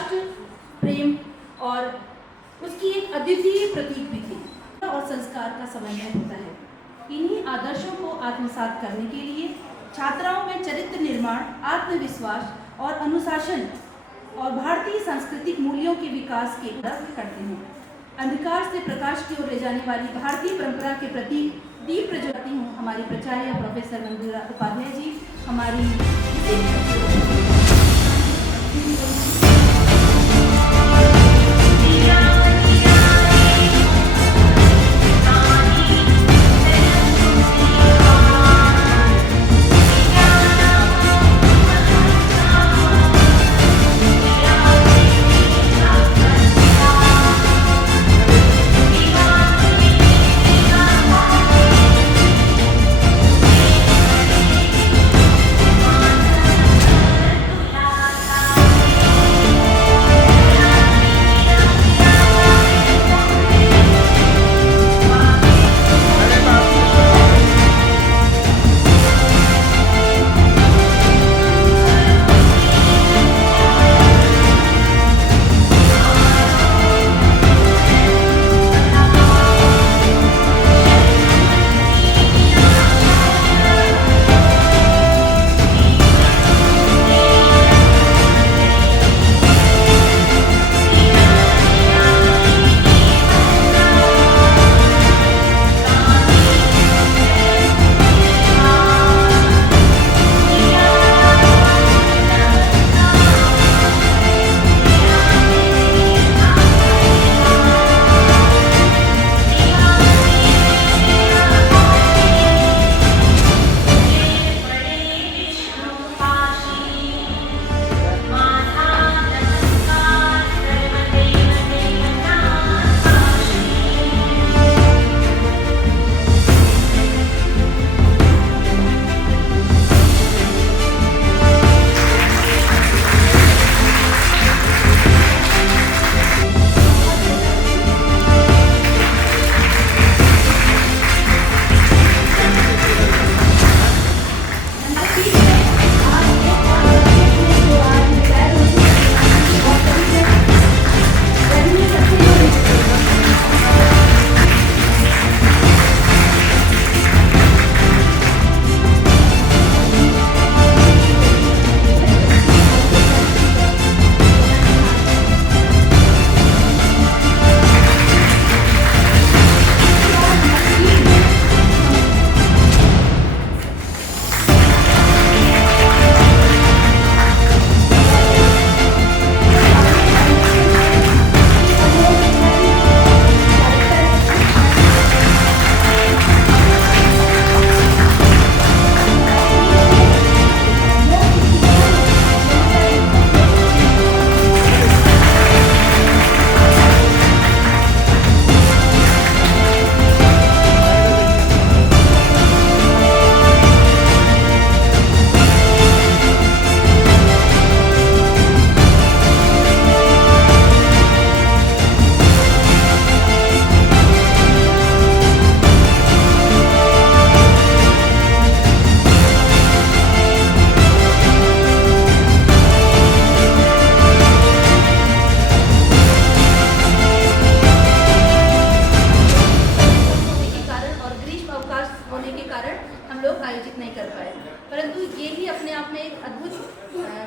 राष्ट्र प्रेम और उसकी एक अद्वितीय प्रतीक भी थी और संस्कार का समन्वय होता है। इन्हीं आदर्शों को आत्मसात करने के लिए छात्राओं में चरित्र निर्माण, आत्मविश्वास और अनुशासन और भारतीय सांस्कृतिक मूल्यों के विकास के प्रयत्न करते हैं। अंधकार से प्रकाश की ओर ले जाने वाली भारतीय परंपरा के प्रति दीप प्रज्वलती हूँ हमारी प्राचार्य प्रोफेसर मंजूरा उपाध्याय जी, हमारी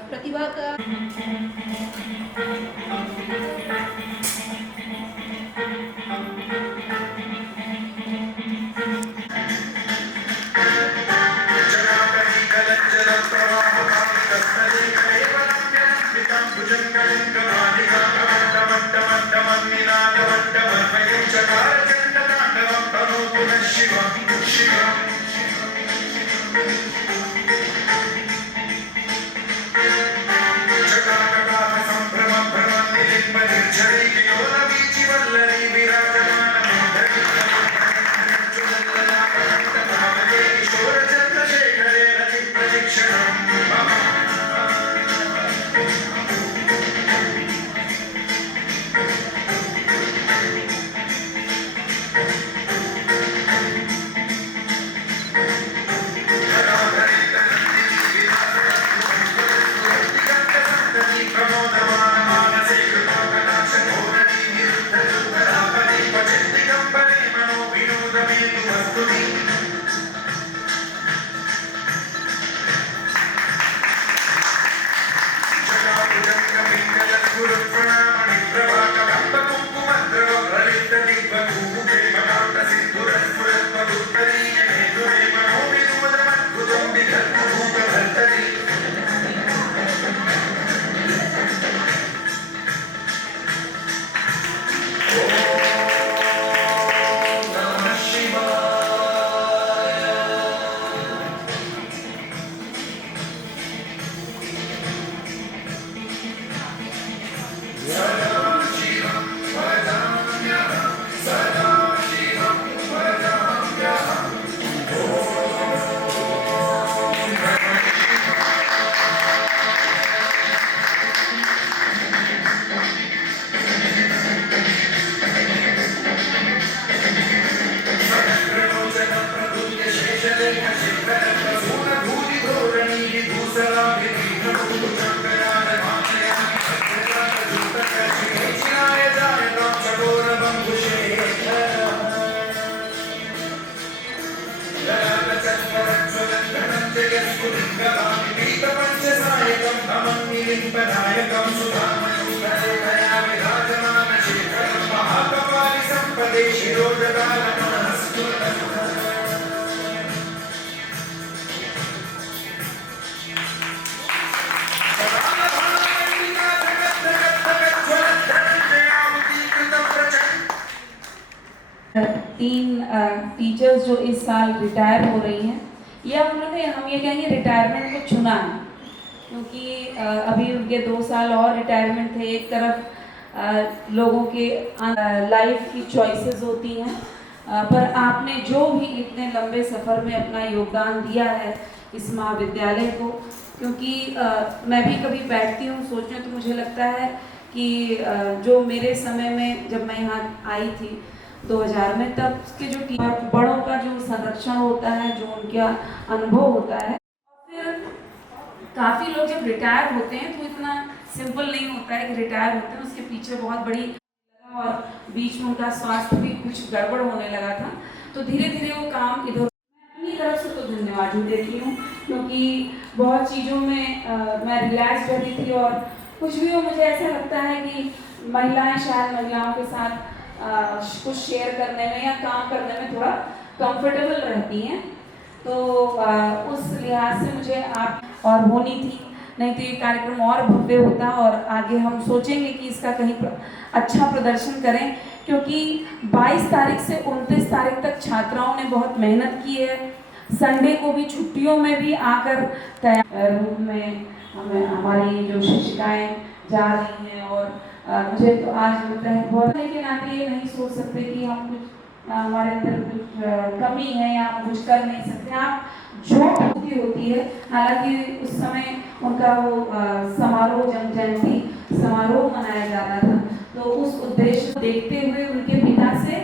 प्रतिभा का 3 टीचर्स जो इस साल रिटायर हो रही हैं, या उन्होंने, हम ये कहेंगे, रिटायरमेंट को चुना है, क्योंकि अभी उनके 2 साल और रिटायरमेंट थे। एक तरफ लोगों के लाइफ की चॉइसेस होती हैं, पर आपने जो भी इतने लंबे सफ़र में अपना योगदान दिया है इस महाविद्यालय को, क्योंकि मैं भी कभी बैठती हूँ सोचने, तो मुझे लगता है कि जो मेरे समय में जब मैं यहाँ आई थी 2000 में, तब के जो बड़ों का जो संरक्षण होता है, जो उनका अनुभव होता है, फिर काफ़ी लोग जब रिटायर होते हैं तो इतना सिंपल नहीं होता है कि रिटायर होते हैं, उसके पीछे बहुत बड़ी, और बीच में उनका स्वास्थ्य भी कुछ गड़बड़ होने लगा था, तो धीरे धीरे वो काम इधर। अपनी तरफ से तो धन्यवाद ही देती हूँ, क्योंकि बहुत चीज़ों में मैं रिलैक्स रहती थी, और कुछ भी हो, मुझे ऐसा लगता है कि महिलाएं शायद महिलाओं के साथ कुछ शेयर करने में या काम करने में थोड़ा कंफर्टेबल रहती हैं, तो उस लिहाज से मुझे आप और होनी थी, नहीं तो ये कार्यक्रम और भव्य होता, और आगे हम सोचेंगे कि इसका कहीं अच्छा प्रदर्शन करें, क्योंकि 22 तारीख से 29 तारीख तक छात्राओं ने बहुत मेहनत की है। संडे को भी, छुट्टियों में भी आकर तैयार रूप में हमारी जो शिक्षिकाएं जा रही हैं, और मुझे तो आज लगता है बहुत, लेकिन आप ये नहीं सोच सकते कि हम कुछ, हमारे अंदर कुछ कमी है या हम कुछ कर नहीं सकते। आप जो होती है, हालांकि उस समय उनका वो समारोह, जन्म जयंती समारोह मनाया जा रहा था, तो उस उद्देश्य को देखते हुए उनके पिता से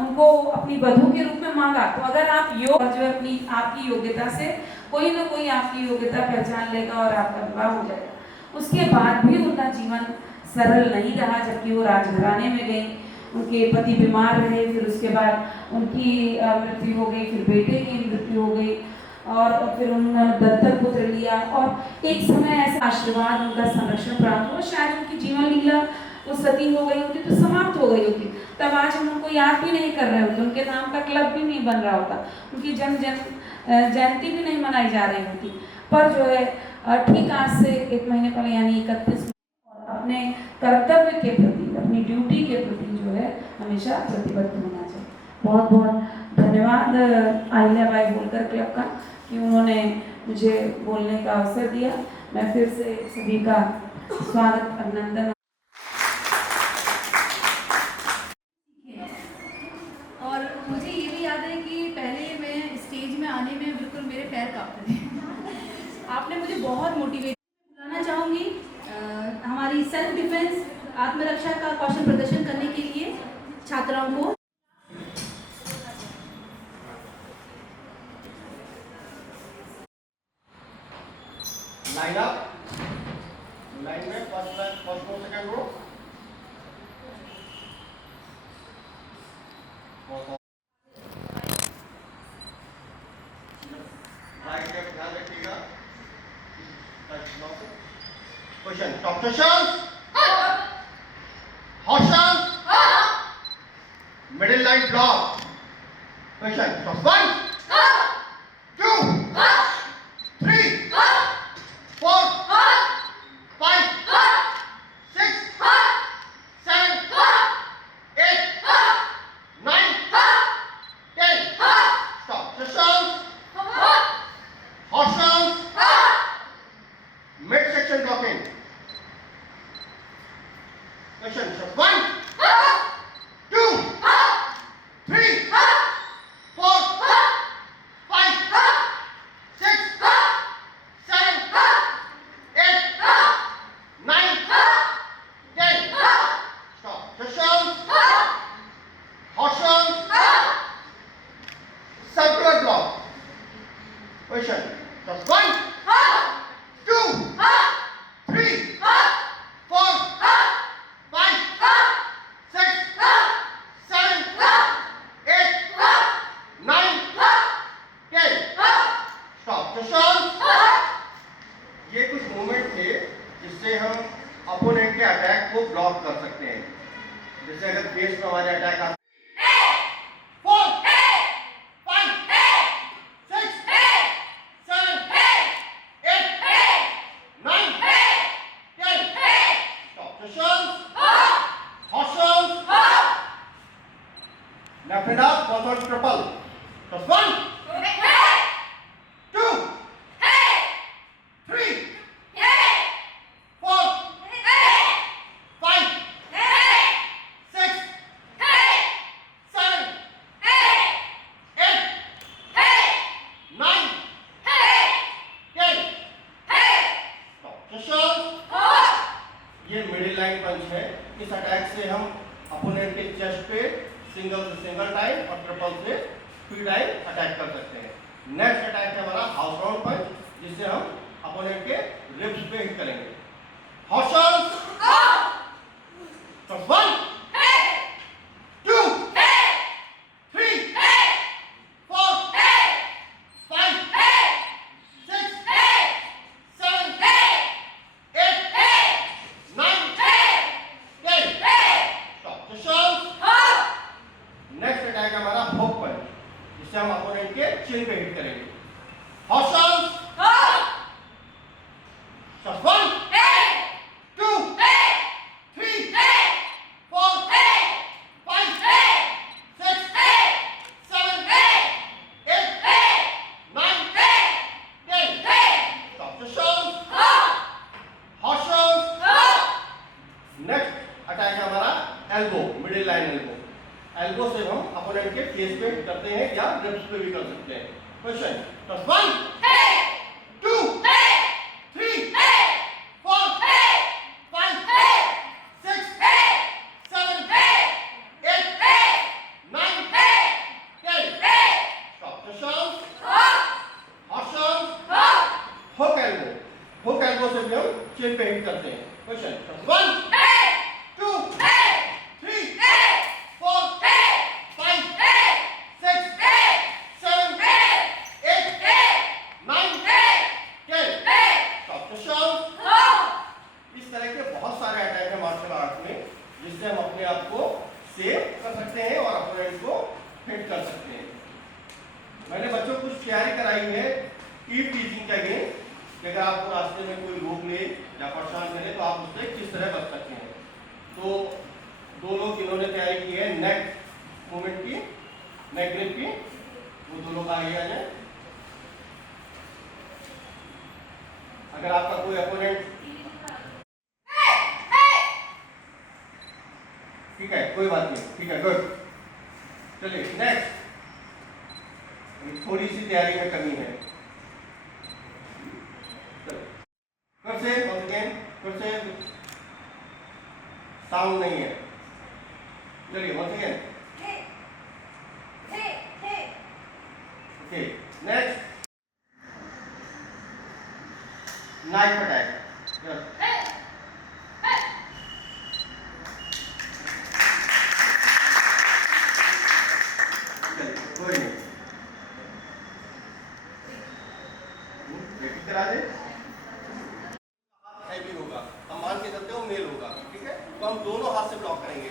उनको अपनी वधू के रूप में मांगा। तो अगर आप योग जो है अपनी आपकी योग्यता से, कोई ना कोई आपकी योग्यता पहचान लेगा और आपका विवाह हो जाएगा। उसके बाद भी उनका जीवन सरल नहीं रहा, जबकि वो राजघराने में गई, उनके पति बीमार रहे, फिर उसके बाद उनकी मृत्यु हो गई, फिर बेटे की मृत्यु हो गई, और फिर उन्होंने दत्तक पुत्र लिया, और एक समय ऐसा आशीर्वाद, उनका संरक्षण प्राप्त हुआ। शायद उनकी जीवन लीला वो सती हो गई होती तो समाप्त हो गई होती, तब आज हम उनको याद भी नहीं कर रहे होते, उनके नाम का क्लब भी नहीं बन रहा होता, उनकी जयंती भी नहीं मनाई जा रही होती। पर जो है ठीक आज से 1 महीने पहले, यानी 31, अपने कर्तव्य के प्रति, अपनी ड्यूटी के प्रति जो है हमेशा प्रतिबद्ध होना चाहिए। बहुत बहुत धन्यवाद अहिल्याबाई होलकर क्लब का कि उन्होंने मुझे बोलने का अवसर दिया। मैं फिर से सभी का स्वागत, अभिनंदन। और मुझे ये भी याद है कि पहले मैं स्टेज में आने में बिल्कुल मेरे पैर कांपते थे। आपने मुझे बहुत मोटिवेट, बुलाना चाहूँगी हमारी सेल्फ डिफेंस, आत्मरक्षा का कौशल प्रदर्शन करने के लिए छात्राओं को। लाइन अप, लाइन में first row, second row. Right का ध्यान रखिएगा। क्वेश्चन, टॉप क्वेश्चन, हॉशन, middle line block. Question, top 1, 2, 3, 4, 5, 6, 7, 8, 9, 10. Stop. Sessions. Horses. Mid-section blocking. Question. 1, 2, 3, 4, 5, 6, 7, 8, 9, 10. Stop. Sessions. Horses. Circular block. Question. Just 1, 2, 3, 4, 5, 6, 7, 8, 9, 10. Stop. Sessions. ये कुछ movement थे जिससे हम अपोनेंट के अटैक को ब्लॉक कर सकते हैं। जैसे अगर फेस में हमारे अटैक आते 4, 5, 6, 7, 8, 9, 10. Stop. Sessions. Horses. Left hand up, forward triple. Just 1, 2, 3, 4, 5, 6, 7, 8, 9, 10. ये मिडिल लाइन पंच है। इस अटैक से हम अपोनेंट के चेस्ट पे सिंगल टाइम और ट्रिपल से 3 टाइम अटैक कर सकते हैं। नेक्स्ट अटैक है हमारा हाउस राउंड पंच, जिससे हम अपोनेंट के रिब्स पे हिट करेंगे। House round 1, 2, 3, 4, 5, 6, 7, 8, 9, 10. Stop. Next attack है हमारा हुक पंच, जिससे हम अपोनेंट के चिन पे हिट करेंगे। Hot shot 1, 2, 3, 4, 5, 6, 7, 8, 9, 10. Stop the shot. Hot shot. Next attack है हमारा elbow, middle line elbow. Elbow से हम अपोनेंट के फेस पे हिट करते हैं या रिब्स पे भी कर सकते हैं। Question 1, 2, 3, 4, 5, 6, 7, 8, 9, 10. Stop the shot. Hot shot. Hook elbow. Hook elbow से भी हम चेन पे हिट करते हैं। क्वेश्चन 1, 2, 3, 4, 5, 6, 7, 8, 9, 10. Stop the shot. इस तरह के बहुत सारे अटैक है मार्शल आर्ट में, जिससे हम अपने आप को सेव कर सकते हैं और अपोनेंट को हिट कर सकते हैं। मैंने बच्चों को कुछ तैयारी कराई है ईव टीजिंग के अगेंस्ट, कि अगर आपको रास्ते में कोई रोक ले या परेशान करे तो आप उससे किस तरह बच सकते हैं। तो दो लोग इन्होंने तैयारी की है नेक मूवमेंट की, नेक ग्रिप की, वो दो लोग आगे आ जाए। अगर आपका कोई अपोनेंट, ठीक है कोई बात नहीं, ठीक है गुड। चलिए नेक्स्ट, थोड़ी सी तैयारी में कमी है। फिर से once again, फिर से साउंड नहीं है। चलिए once again. Okay, next. Knife attack. Yes. चलिए कोई नहीं, करा दे। हैवी होगा, हम मान के चलते हो मेल होगा, ठीक है। तो हम दोनों हाथ से ब्लॉक करेंगे,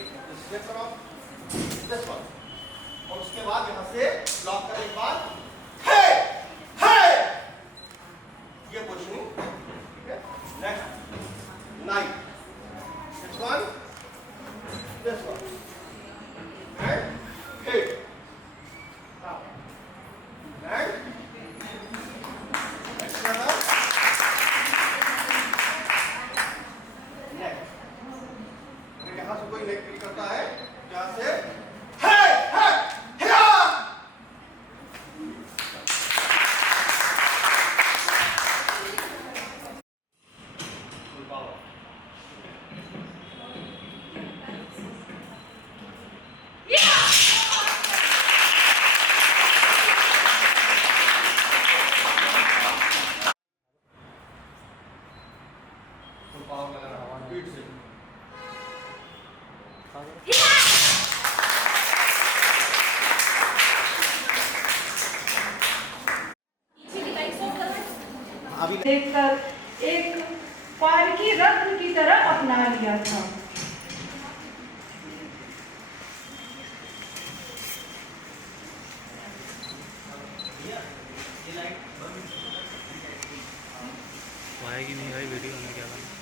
और उसके बाद यहाँ से ब्लॉक करने के बाद ये पोजीशनिंग, ठीक है। Next knife, this one, this one, and hit, and यहाँ से कोई नेक पिक करता है, यहाँ से पावर लगाना स्पीड से। देखकर एक पारकी रत्न की तरह अपना लिया था। आएगी नहीं भाई वीडियो में क्या करना।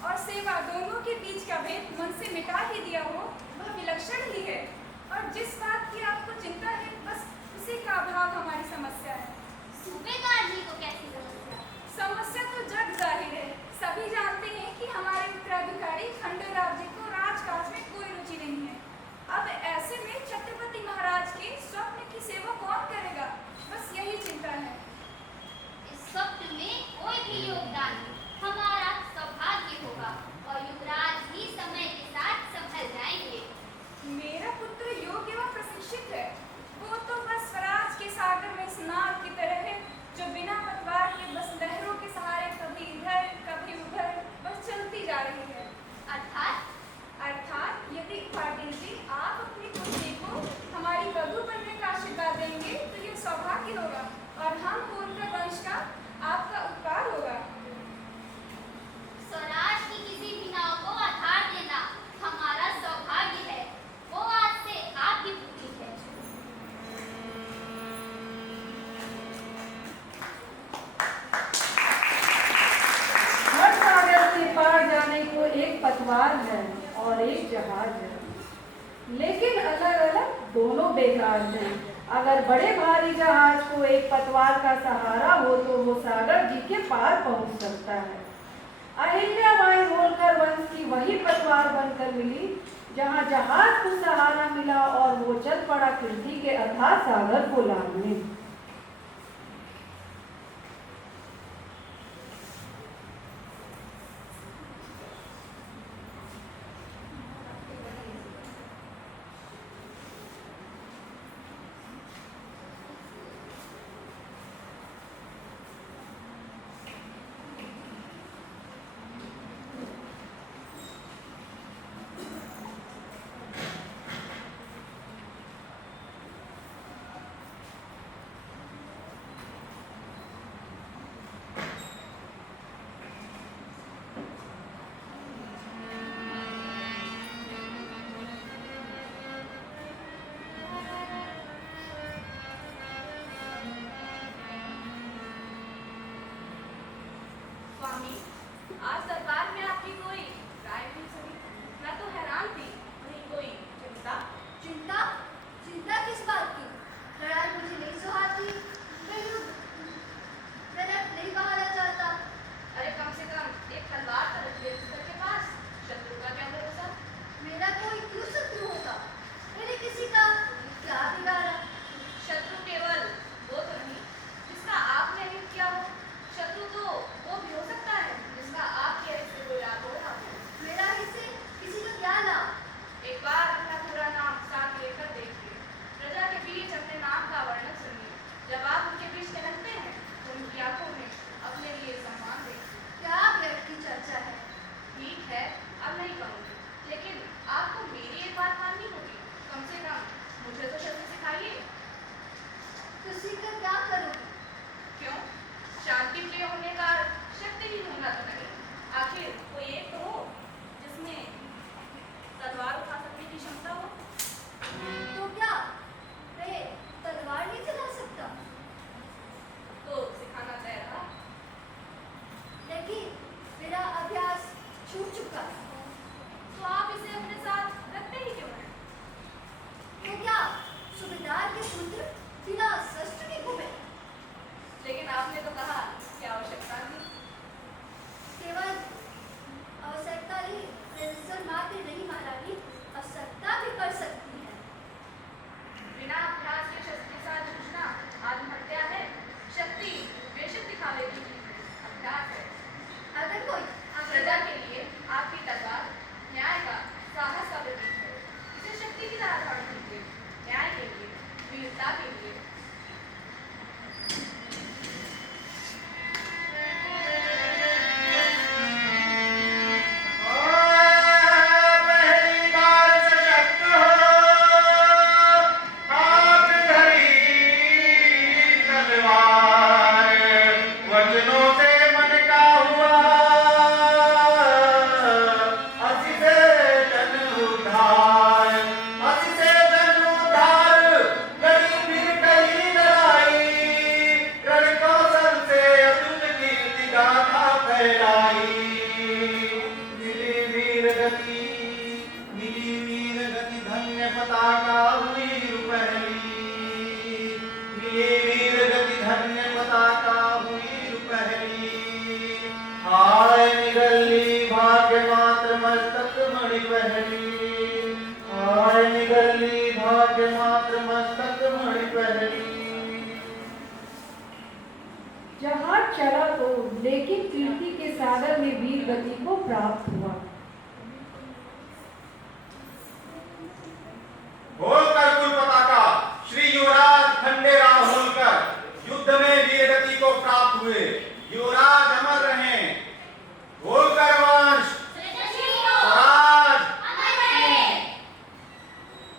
और सेवा दोनों के बीच का भेद मन से मिटा ही दिया हो, वह विलक्षण ही है। और जिस बात की आपको चिंता है, बस उसी का अभाव हमारी समस्या है। सूबेदार जी को कैसी समस्या? समस्या तो जग जाहिर है। सभी जानते हैं कि हमारे उत्तराधिकारी खंडेराव जी को राजकाज में कोई रुचि नहीं है। अब ऐसे में छत्रपति महाराज के स्वप्न की सेवा कौन करेगा? बस यही चिंता है। इस स्वप्न में कोई भी योगदान नहीं, हमारा सौभाग्य होगा और युवराज भी समय के साथ संभल जाएंगे। मेरा पुत्र योग्य व प्रशिक्षित है। वो तो बस स्वराज के सागर में स्नान की तरह है, जो बिना पतवार के बस लहरों के सहारे कभी इधर कभी उधर बस चलती जा रही है। अर्थात यदि पाटिल जी आप अपनी पुत्री को हमारी वधू बनने का आशीर्वाद देंगे तो ये सौभाग्य होगा और हम होलकर वंश का आपका उपकार होगा। स्वराज की किसी भी नाव को आधार देना हमारा सौभाग्य है। वो आज से आपकी पुत्री है। हर सागर से पार जाने को एक पतवार है और एक जहाज है, लेकिन अलग अलग दोनों बेकार हैं। अगर बड़े भारी जहाज को एक पतवार का सहारा हो तो वो सागर जी के पार पहुंच सकता है। अहिल्याबाई होलकर वंश की वही पतवार बनकर मिली जहां जहाज को सहारा मिला और वो चल पड़ा कीर्ति के अथाह सागर को लांघने। स्वामी, आज दरबार में आपकी कोई राय नहीं सुनी। मैं तो हैरान थी। नहीं कोई चिंता? चिंता? चिंता किस बात की? लड़ाई मुझे नहीं सुहाती, मैं नहीं बहाना चाहता। अरे कम से कम एक तलवार तो रखिए बिस्तर के पास। शत्रु का क्या भरोसा? मेरा कोई क्यों शत्रु होगा? मैंने किसी का क्या बिगाड़ा? शत्रु केवल वो तो नहीं जिसका आपने हित किया हो। शत्रु तो वो भी हो सकता है जिसका आपके हिस्से कोई लाभ हो रहा हो। मेरा हिस्से किसी का क्या लाभ? एक बार अपना पूरा नाम साथ लेकर देखिए। प्रजा के बीच अपने नाम का वर्णन सुनिए। जब आप उनके बीच टहलते हैं तो उनकी आंखों में अपने लिए सम्मान देखिए। क्या व्यर्थ की चर्चा है? ठीक है, अब नहीं कहूँगी, लेकिन आपको मेरी एक बात माननी होगी। कम से कम मुझे तो शत्रु सिखाइए। तो सीखकर क्या करोगे? क्यों? शांति प्रिय होने का शक्तिहीन होना तो नहीं। आखिर कोई एक तो हो जिसमें तलवार उठा सकने की क्षमता हो। तो क्या मैं तलवार नहीं चला सकता? तो सिखाना तय रहा। लेकिन मेरा अभ्यास छूट चुका है। तो आप इसे अपने साथ रखते ही क्यों हैं? तो क्या सूबेदार के पुत्र बिना शस्त्र के घूमे? लेकिन आपने तो कहा कि आवश्यकता थी। केवल आवश्यकता ही निरंतर मात्र नहीं महारानी, आवश्यकता भी कर सकती है। बिना अभ्यास के शस्त्र के साथ जूझना आत्महत्या है। शक्ति बेशक दिखावे की चीज है, अभ्यास है। अगर कोई प्रजा के लिए आपकी तलवार न्याय का, साहस का प्रतीक है। इसे शक्ति की तरह धारण कीजिए, न्याय के लिए, वीरता के लिए। पहली बार सशक्त हो, हाथ धरी तलवार, वचनों से मन का हुआ, असी से जन उद्धार, असी से जन उद्धार। लड़ी फिर कही लड़ाई, रण कौशल से अतुल कीर्ति गाथा फैलाई। चला तो, लेकिन कीर्ति के सागर में वीर गति को प्राप्त हुआ। होलकर कुल पताका श्री युवराज खंडेराव होलकर युद्ध में वीरगति को प्राप्त हुए। युवराज अमर रहें। होलकर वंश स्वराज।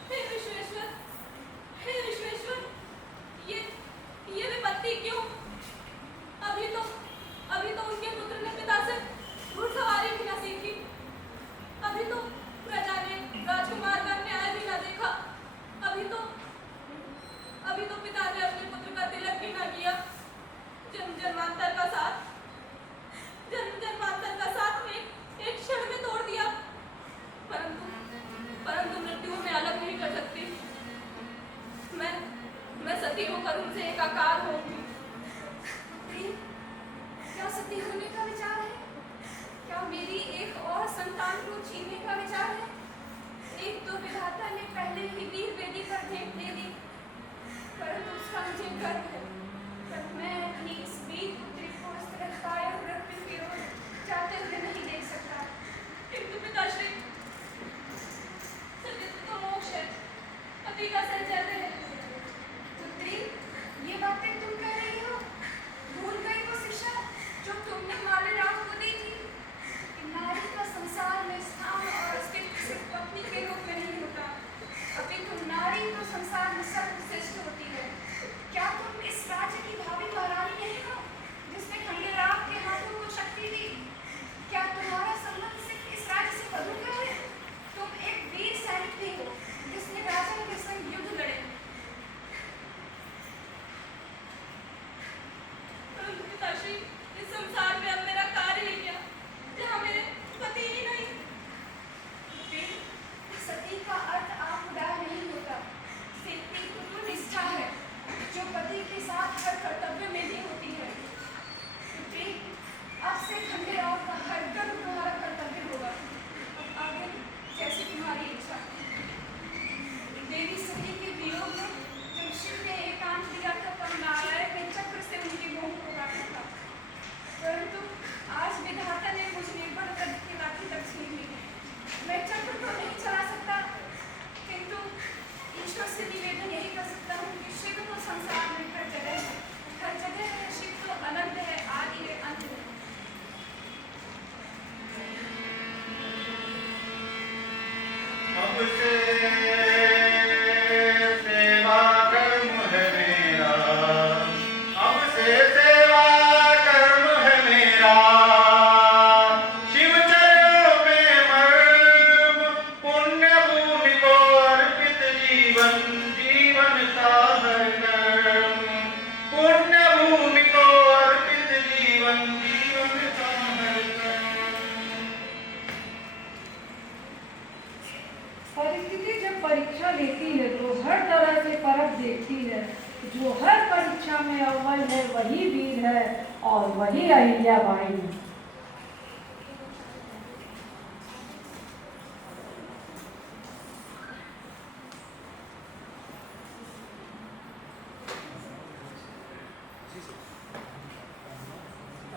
हे विश्वेश्वर, ये विपत्ति क्यों? अभी तो उनके पुत्र ने पिता से घुड़सवारी भी न सीखी। अभी तो प्रजा ने राजकुमार का न्याय भी न देखा। अभी तो पिता ने अपने पुत्र का तिलक भी न किया। जन्म जन्मांतर का साथ में एक क्षण में तोड़ दिया। परंतु मृत्यु में अलग नहीं कर सकती। मैं सती होकर उनसे एकाकार होंगी। क्या सती होने का विचार है? क्या मेरी एक और संतान को छीनने का विचार है? एक तो विधाता ने पहले ही वीर वेदी पर भेंट दे दी, परंतु उसका मुझे गर्व है। पर मैं अपनी इस वीर पुत्री को इस तरह काया मृत्यु की ओर जाते हुए नहीं देख सकता। किंतु पिताश्री, सत्य तो मोक्ष है, पति का सहचर्य है। पुत्री, ये बातें तुम कह रही हो? भूल गई वो शिक्षा जो तुमने मालेराव को दी थी कि नारी का संसार में स्थान और अस्तित्व सिर्फ पत्नी के रूप में नहीं होता, अपितु नारी तो संसार में सर्वश्रेष्ठ होती है। क्या तुम इस राज्य की भावी महारानी नहीं हो जिसने खंडेराव के हाथों को शक्ति दी? क्या तुम्हारा संबंध सिर्फ इस राज्य से बधू का है? तुम एक वीर सैनिक भी हो जिसने राजा के संग युद्ध लड़े। परंतु पिताश्री, इस संसार में अब मेरा कार्य ही क्या, जहाँ मेरे पति ही नहीं। सती का अर्थ आत्मदाह नहीं होता, सती तो निष्ठा है जो पति के साथ हर कर्तव्य में भी होती है। पुत्री, अब से खंडेराव का हर कर्म तुम्हारा कर्तव्य होगा। अब आगे जैसी तुम्हारी इच्छा। देवी सती के वियोग में जब शिव ने एकांत दिया था तब नारायण ने चक्र से उनकी भूमि को काटा था, परंतु आज विधाता ने मुझ निर्बल कद की लाठी तक छीन ली। मैं चक्र तो नहीं चला सकता, किंतु ईश्वर से निवेदन यही कर सकता हूँ कि शिव तो संसार में हर जगह है। शिव तो अनंत है, आदि है, अंत है। अब से सेवा कर्म है मेरा, अब से सेवा कर्म है मेरा। शिव चरणों में मर्म, पुण्य भूमि को अर्पित जीवन, जीवन का हर कर्म। पुण्य भूमि को अर्पित जीवन, जीवन का हर कर्म। परिस्थिति जब परीक्षा लेती है तो हर तरह से परख देखती है। जो हर परीक्षा में अव्वल है वही वीर है और वही अहिल्याबाई है।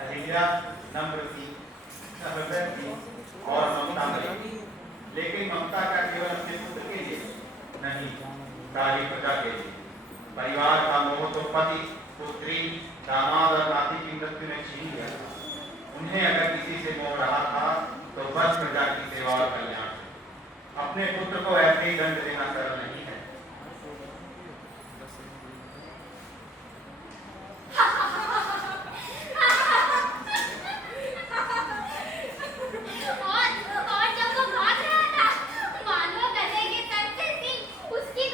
अहिल्या नम्र थी, सहृदय थी और ममता थी, लेकिन ममता का केवल अपने पुत्र के लिए नहीं, सारी प्रजा के लिए। परिवार का मोह तो पति, पुत्री, दामाद और नाती की मृत्यु ने छीन लिया था। उन्हें अगर किसी से मोह रहा था तो बस प्रजा की सेवा और कल्याण। अपने पुत्र को ऐसे ही दंड देना सरल नहीं है। और जब वो भाग रहा था, मानो गधे के सर से सींग उसकी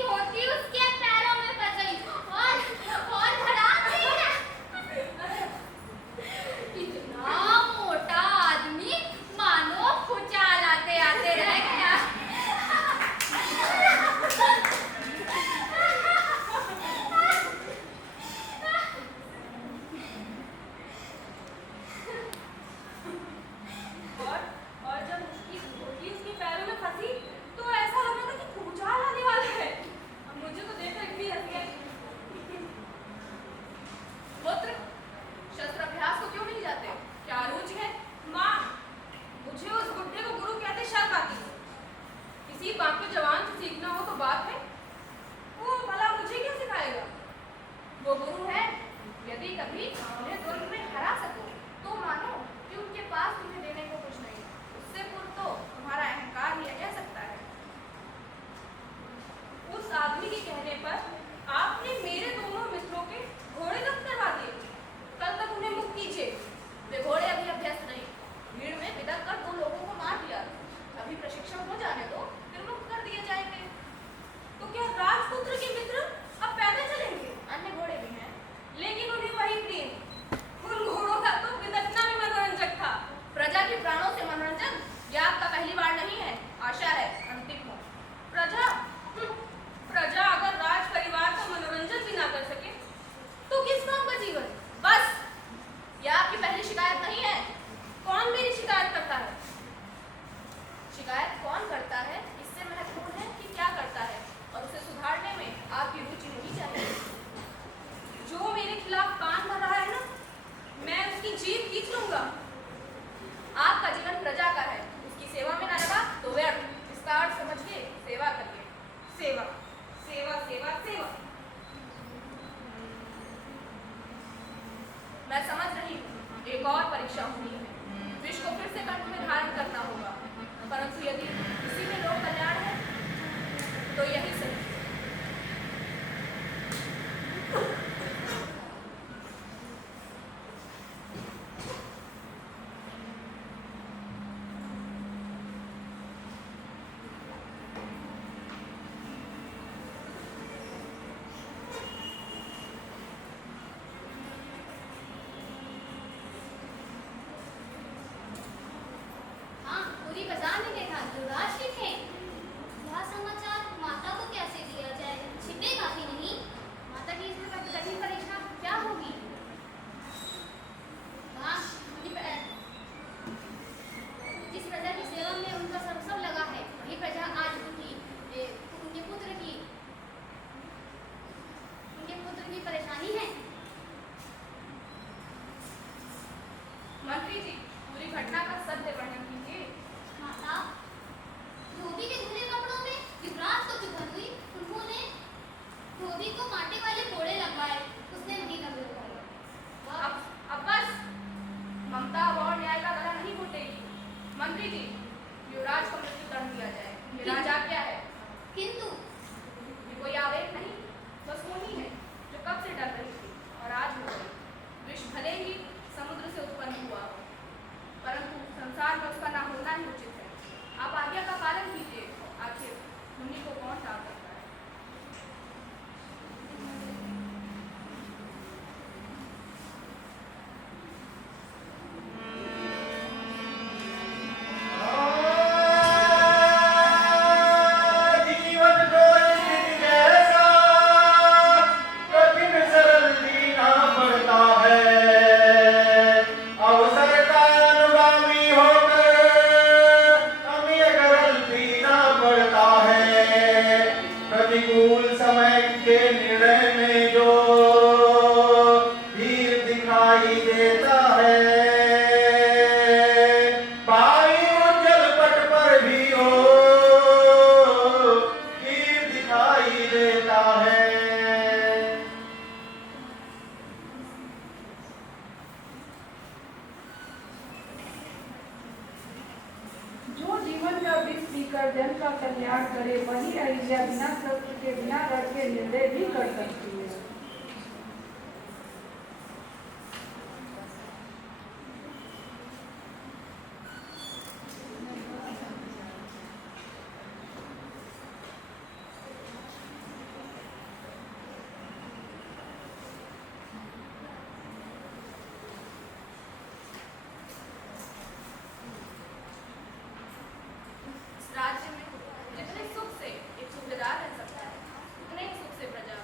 धोती उसके पैरों में फंस गई और धड़ाम से इतना मोटा आदमी मानो भुचाल आते आते रह गया। यदि कभी उन्हें द्वंद्व में हरा सको तो मानो कि उनके पास तुम्हें देने को कुछ नहीं, उससे पूर्व तो तुम्हारा अहंकार लिया जा सकता है। उस आदमी के कहने पर आपने मेरे दोनों मित्रों के घोड़े जब्त करवा दिए। कल तक उन्हें मुक्त कीजिए, वे घोड़े अभी अभ्यस्त नहीं। भीड़ में बिदक कर 2 लोगों को मार दिया, अभी प्रशिक्षण हो जाने दो, फिर मुक्त कर दिए जाएंगे। तो क्या राजपुत्र के मित्र अब पैदल चलेंगे? अन्य घोड़े भी हैं, लेकिन उन्हें वही प्रेम। उन घोड़ों का तो बिदकना भी मनोरंजक था। प्रजा के प्राणों से मनोरंजन यह आपका पहली बार नहीं है, आशा है अंतिम हो। प्रजा अगर राज परिवार का मनोरंजन भी ना कर सके तो किस काम का जीवन? बस, यह आपकी पहली शिकायत नहीं है। कौन मेरी शिकायत करता है? शिकायत कौन करता है इससे महत्वपूर्ण है कि क्या करता है, और उसे सुधारने में आपकी रुचि होनी चाहिए। जो मेरे खिलाफ कान भर रहा है ना, मैं उसकी जीभ खींच लूंगा। आपका जीवन प्रजा का है, उसकी सेवा में ना लगा तो व्यर्थ। इसका अर्थ समझिए, सेवा करिए। सेवा सेवा सेवा सेवा। मैं समझ रही हूँ एक और परीक्षा होनी है, विष को फिर से कंठ में धारण करना होगा, परंतु यदि इसी में लोक कल्याण है तो यही सही। हाँ, पूरी बाजार में देखा युवराज के थे। यह समाचार माता को कैसे दिया जाए? छिपेगा भी नहीं। माता की इसमें कठिन परीक्षा क्या होगी? हाँ, जिस प्रजा की सेवा में उनका सर्वस्व लगा है, वही प्रजा आज उनके पुत्र की परेशानी है। मंत्री जी, पूरी घटना का सत्य वर्णन कीजिए। माता, धोबी के धुले कपड़ों में युवराज को चुभन हुई। उन्होंने धोबी को कांटे वाले कोड़े लगवाए, उसने नहीं लगे। अब बस, ममता और न्याय का गला नहीं घुटेगी। मंत्री जी, युवराज को मृत्यु दंड दिया जाए, ये राजा क्या है? किंतु ये कोई आवेग नहीं, बस वो ही है जो कब से डर रही थी और आज हो गई। विष भले ही समुद्र से उत्पन्न हुआ हो, परंतु संसार में उसका ना होना ही उचित है। आप आज्ञा का पालन कीजिए, आखिर मुनि को कौन टाल सकता है? जीवन कोई जैसा कठिन सरल जीना पड़ता है। अवसर का अनुगामी होकर हमें गरल जीना पड़ता है। प्रतिकूल समय के निर्णय में जो धीर दिखाई देता है, वायु जलपट पर भी हो धीर दिखाई देता है। जो जीवन का विष पीकर जन का कल्याण करे, वही अहिल्या बिना शस्त्र के, बिना रथ के निर्णय भी कर सकती है। इस राज्य में जितने सुख से एक सूबेदार रह सकता है, उतने ही सुख से प्रजा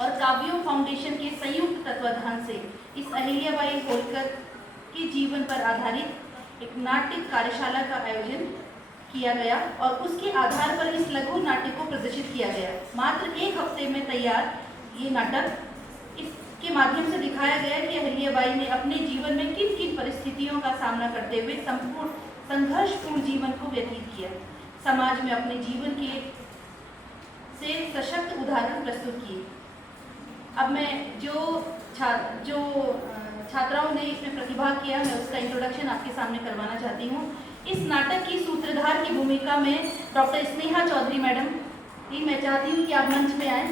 और काव्यों फाउंडेशन के संयुक्त तत्वाधान से इस अहिल्याबाई होलकर के जीवन पर आधारित एक नाट्य कार्यशाला का आयोजन किया गया और उसके आधार पर इस लघु नाट्य को प्रदर्शित किया गया। मात्र एक हफ्ते में तैयार ये नाटक इसके माध्यम से दिखाया गया कि अहिल्याबाई ने अपने जीवन में किन किन परिस्थितियों का सामना करते हुए संपूर्ण संघर्षपूर्ण जीवन को व्यतीत किया, समाज में अपने जीवन के से सशक्त उदाहरण प्रस्तुत किए। अब मैं जो छात्राओं ने इसमें प्रतिभाग किया, मैं उसका इंट्रोडक्शन आपके सामने करवाना चाहती हूँ। इस नाटक की सूत्रधार की भूमिका में डॉक्टर स्नेहा चौधरी मैडम जी, मैं चाहती हूँ कि आप मंच में आए।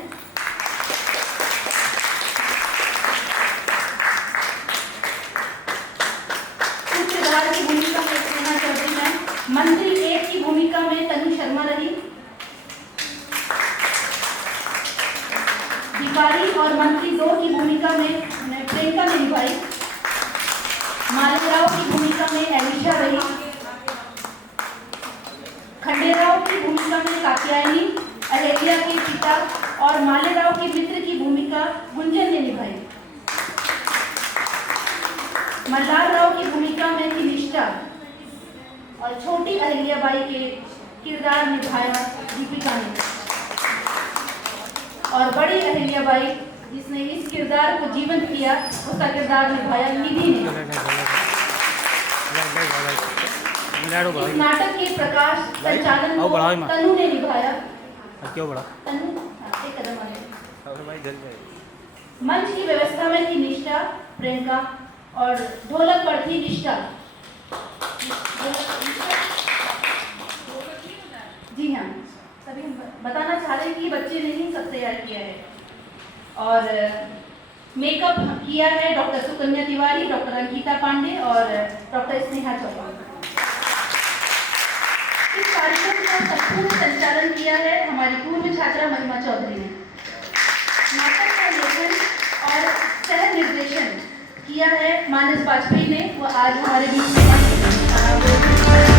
सूत्रधार की भूमिका में स्नेहा चौधरी मैम, मंत्री 1 की भूमिका में तनु शर्मा रही, भिखारी और मंत्री 2 की भूमिका में प्रियंका ने निभाई, मालेराव की भूमिका में एलिशा रही, खंडेराव की भूमिका में कात्यायनी, अहिल्या के पिता और मालेराव के मित्र की भूमिका गुंजन ने निभाई, मल्हार राव की भूमिका में थी निष्ठा और छोटी अहिल्याबाई के किरदार निभाया दीपिका ने, और बड़ी अहिल्याबाई जिसने इस किरदार को जीवंत किया उसका किरदार निभाया निधि ने। इस नाटक के प्रकाश संचालन को तनु ने निभाया। क्यों बड़ा तनु एक कदम आगे। भाई जल जाएगा। मंच की व्यवस्था में थी निष्ठा, प्रियंका और ढोलक पर थी निष्ठा। जी हाँ, सभी बताना चाह रहे हैं कि बच्चे ने ही सब तैयार किया है। और मेकअप किया है डॉक्टर सुकन्या तिवारी, डॉक्टर अंकिता पांडे और डॉक्टर स्नेहा चौहान। इस कार्यक्रम का संपूर्ण संचालन किया है हमारी पूर्व छात्रा महिमा चौधरी ने। नाटक का लेखन और सह निर्देशन किया है मानस वाजपेयी ने, वो आज हमारे बीच में